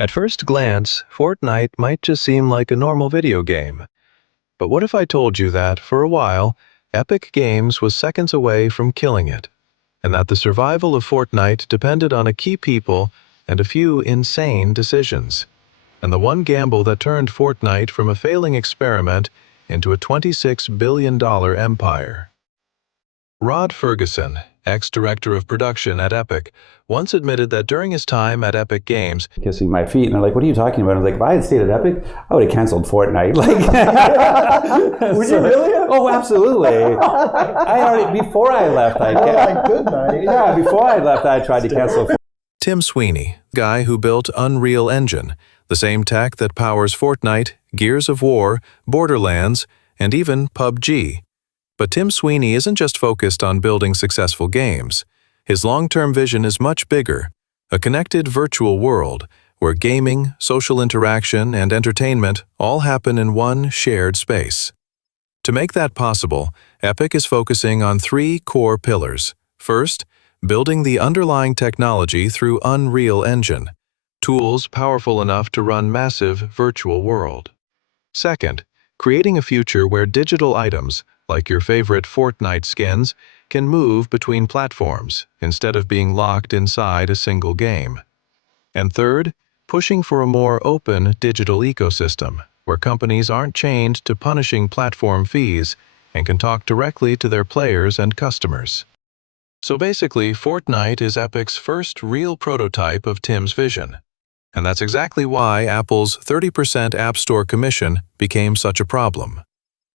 At first glance, Fortnite might just seem like a normal video game. But what if I told you that, for a while, Epic Games was seconds away from killing it, and that the survival of Fortnite depended on a key people and a few insane decisions, and the one gamble that turned Fortnite from a failing experiment into a $26 billion empire? Rod Fergusson, ex-director of production at Epic, once admitted that during his time at Epic Games, kissing my feet, and they're like, "What are you talking about?" I was like, "If I had stayed at Epic, I would have canceled Fortnite." Would you really? Oh, absolutely. I already before I left, I good night. yeah, before I left, I tried to cancel. Tim Sweeney, guy who built Unreal Engine, the same tech that powers Fortnite, Gears of War, Borderlands, and even PUBG. But Tim Sweeney isn't just focused on building successful games. His long-term vision is much bigger, a connected virtual world where gaming, social interaction, and entertainment all happen in one shared space. To make that possible, Epic is focusing on three core pillars. First, building the underlying technology through Unreal Engine, tools powerful enough to run massive virtual world. Second, creating a future where digital items, like your favorite Fortnite skins, can move between platforms instead of being locked inside a single game. And third, pushing for a more open digital ecosystem where companies aren't chained to punishing platform fees and can talk directly to their players and customers. So basically, Fortnite is Epic's first real prototype of Tim's vision. And that's exactly why Apple's 30% App Store commission became such a problem.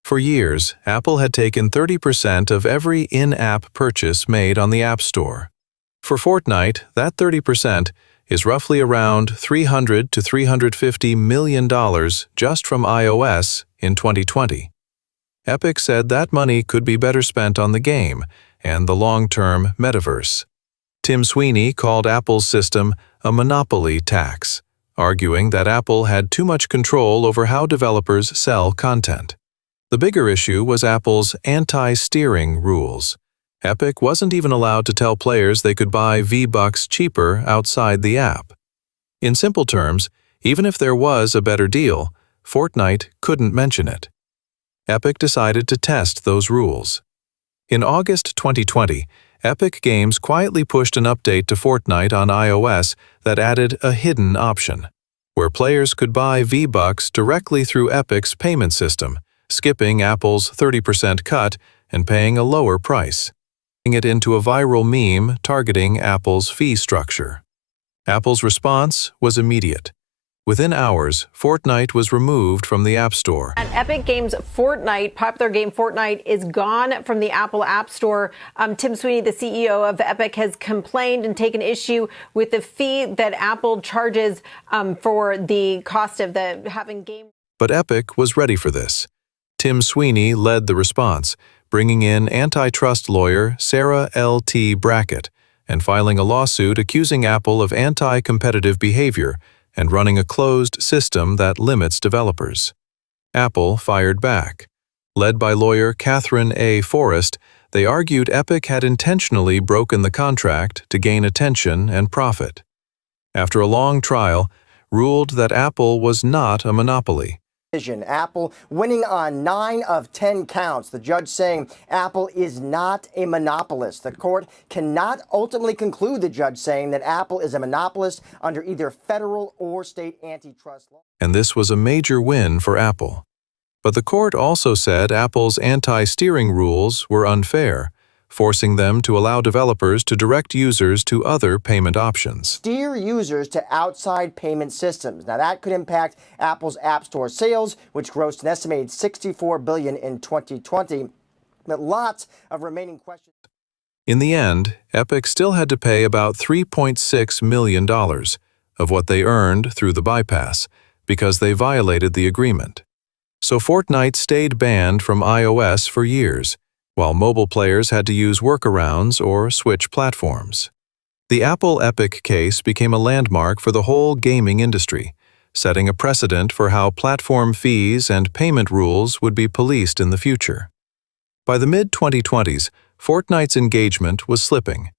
For years, Apple had taken 30% of every in-app purchase made on the App Store. For Fortnite, that 30% is roughly around $300 to $350 million just from iOS in 2020. Epic said that money could be better spent on the game and the long-term metaverse. Tim Sweeney called Apple's system a monopoly tax, arguing that Apple had too much control over how developers sell content. The bigger issue was Apple's anti-steering rules. Epic wasn't even allowed to tell players they could buy V-Bucks cheaper outside the app. In simple terms, even if there was a better deal, Fortnite couldn't mention it. Epic decided to test those rules. In August 2020, Epic Games quietly pushed an update to Fortnite on iOS that added a hidden option, where players could buy V-Bucks directly through Epic's payment system, skipping Apple's 30% cut and paying a lower price, turning it into a viral meme targeting Apple's fee structure. Apple's response was immediate. Within hours, Fortnite was removed from the App Store. And Epic Games' Fortnite, popular game Fortnite, is gone from the Apple App Store. Tim Sweeney, the CEO of Epic, has complained and taken issue with the fee that Apple charges for the cost of having game. But Epic was ready for this. Tim Sweeney led the response, bringing in antitrust lawyer Sarah L.T. Brackett and filing a lawsuit accusing Apple of anti-competitive behavior and running a closed system that limits developers. Apple fired back. Led by lawyer Catherine A. Forrest, they argued Epic had intentionally broken the contract to gain attention and profit. After a long trial, ruled that Apple was not a monopoly. Apple winning on 9 of 10 counts. The judge saying Apple is not a monopolist. The court cannot ultimately conclude, the judge saying, that Apple is a monopolist under either federal or state antitrust law. And this was a major win for Apple. But the court also said Apple's anti-steering rules were unfair, forcing them to allow developers to direct users to other payment options. Steer users to outside payment systems. Now that could impact Apple's App Store sales, which grossed an estimated $64 billion in 2020. But lots of remaining questions. In the end, Epic still had to pay about $3.6 million of what they earned through the bypass because they violated the agreement. So Fortnite stayed banned from iOS for years, while mobile players had to use workarounds or switch platforms. The Apple Epic case became a landmark for the whole gaming industry, setting a precedent for how platform fees and payment rules would be policed in the future. By the mid-2020s, Fortnite's engagement was slipping.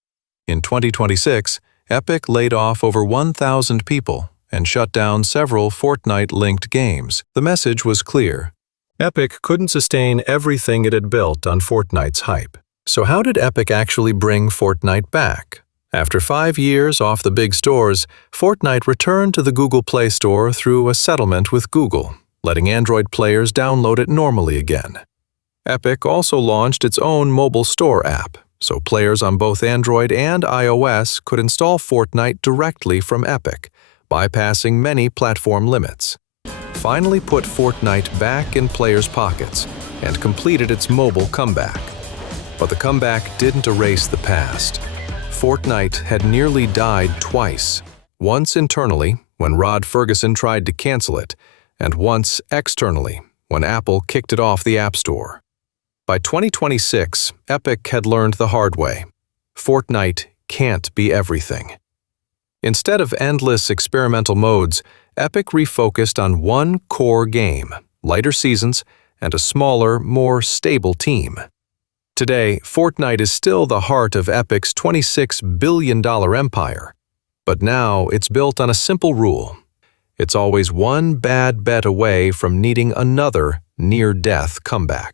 In 2026, Epic laid off over 1,000 people and shut down several Fortnite-linked games. The message was clear. Epic couldn't sustain everything it had built on Fortnite's hype. So how did Epic actually bring Fortnite back? After 5 years off the big stores, Fortnite returned to the Google Play Store through a settlement with Google, letting Android players download it normally again. Epic also launched its own mobile store app, so players on both Android and iOS could install Fortnite directly from Epic, bypassing many platform limits. Finally put Fortnite back in players' pockets and completed its mobile comeback. But the comeback didn't erase the past. Fortnite had nearly died twice, once internally when Rod Fergusson tried to cancel it, and once externally when Apple kicked it off the App Store. By 2026, Epic had learned the hard way. Fortnite can't be everything. Instead of endless experimental modes, Epic refocused on one core game, lighter seasons, and a smaller, more stable team. Today, Fortnite is still the heart of Epic's $26 billion empire. But now it's built on a simple rule. It's always one bad bet away from needing another near-death comeback.